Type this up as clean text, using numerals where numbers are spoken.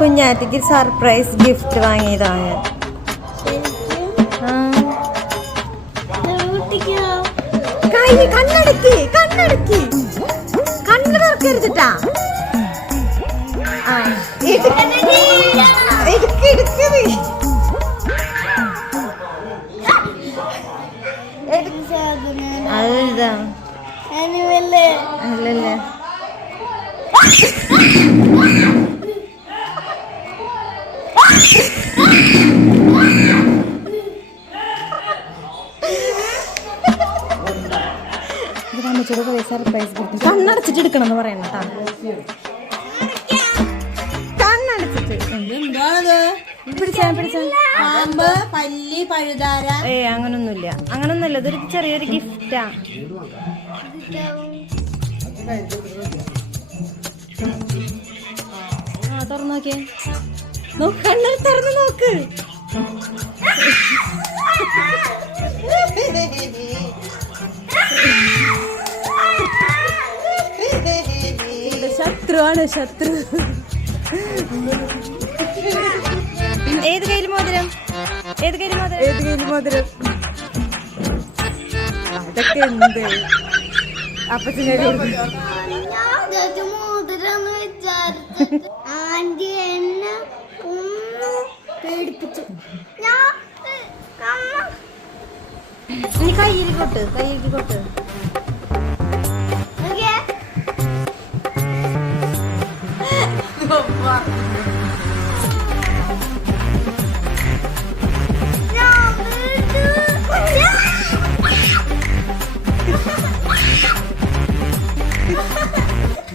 കുഞ്ഞാറ്റിക്ക് surprise gift വാങ്ങിയതാണ്. കണ്ണടക്കി കണ്ണടക്കി കണ്ണ് തുറക്കരുതിട്ടാ. അതാ അല്ലല്ലേ അമ്മച്ചോട് പോയി സർപ്രൈസ് ഗിഫ്റ്റ് കണ്ണടച്ചിട്ട് എടുക്കണം എന്ന് പറയണ കണ്ണടച്ചിട്ട്. അങ്ങനൊന്നുമില്ല അങ്ങനൊന്നുമില്ല, ഇതൊരു ചെറിയൊരു ഗിഫ്റ്റാ. തുറന്നു നോക്കിയേ, കണ്ണു തുറന്നു നോക്ക്. ശത്രുവാണ് ശത്രു. ഏത് കയ്യിൽ മോതിരം? ഏത് കയ്യിൽ മോതിരം? ഏത് കയ്യിൽ മോതിരം? അതൊക്കെ എന്ത് അപ്പച്ചനെ ആന്റി എന്നെ ഒന്ന് പേടിപ്പിച്ചു. നീ കയ്യിൽ കൊട്ട്, കയ്യിൽ കൊട്ട്.